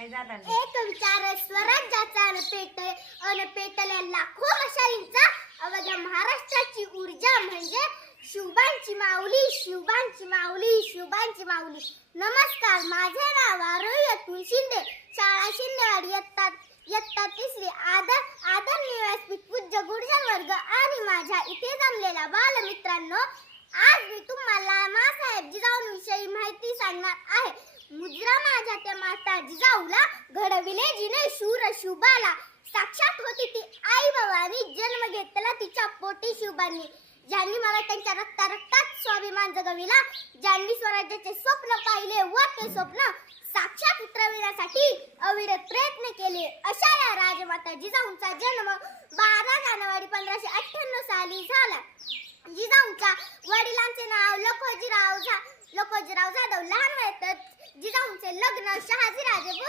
नाही झाला नाही एक विचार स्वराज्याचा अन पेट अन पेटल्या लाखो मशालींचा अवघ्या महाराष्ट्राची ऊर्जा म्हणजे शुभांची माऊली शुभांची माऊली शुभांची माऊली. नमस्कार माझे नाव आरोही तुळशिंदे शाळा शिंदेवाडी इयत्ता इयत्ता तिसरी आदर आदरणीय व्यासपीठ पूज्य गुरुजन वर्ग आणि माझ्या इथे जमलेल्या बालमित्रांनो आज मी तुम्हाला मासाहेब जिजाऊंविषयी माहिती सांगणार आहे. लावला घडविले जिने शूर शुभाला. साक्षात होती ती आई बाबानी जन्म घेतला तिच्या पोटी शिवबांनी ज्यांनी मला त्यांच्या रक्ता रक्तात स्वाभिमान जगविला ज्यांनी स्वराज्याचे स्वप्न पाहिले व ते स्वप्न साक्षात उतरविण्यासाठी अविरत प्रयत्न केले. अशा या राजमाता जिजाऊंचा जन्म बारा जानेवारी पंधराशे अठ्ठ्याण्णव साली झाला. जिजाऊंच्या वडिलांचे नाव लखोजीराव झा लखोजीराव जाधव. लहान वयातच जिजाऊंचे लग्न शहाजीराजे